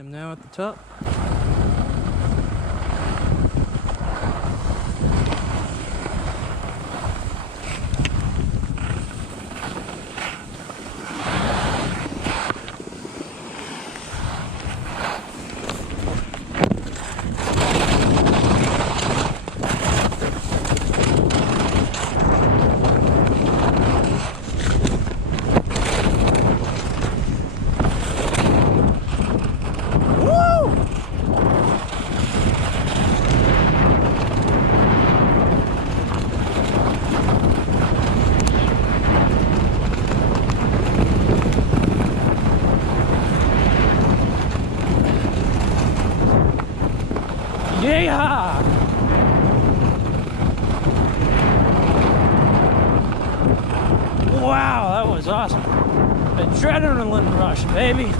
am now at the top. Yeah! Wow, that was awesome. Adrenaline rush, baby.